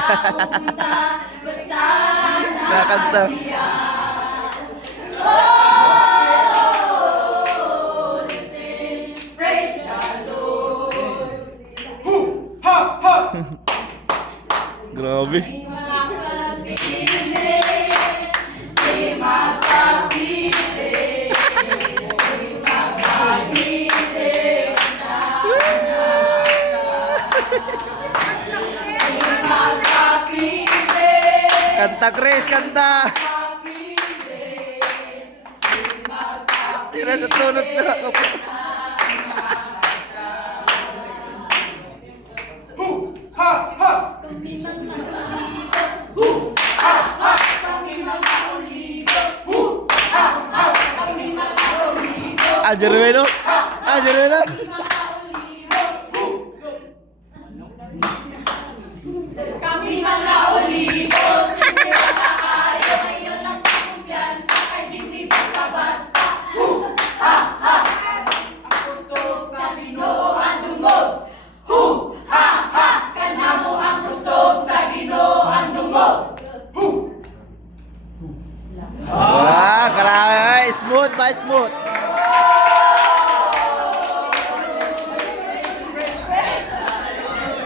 pupunta, basta Nakakanta. nakasiya. Oh, let's sing, praise the Lord. Grabe. Di makapili, di makapili, di makapili sa kanya. Di makapili, Kanta, Chris, kanta. Tira sa tunod na ako. kami mga ulibo. Kami mga ulibo. Kami mga ulibo. Jerueno? Jerueno? Kami mga ulibo, sige na tayo, ngayon ang kumpiyansa, kay di basta-basta. Kusog sa Ginoo ang dungog. Kanamo ang kusog sa Ginoo ang dungog. Wah, karami. Smooth ba? Smooth.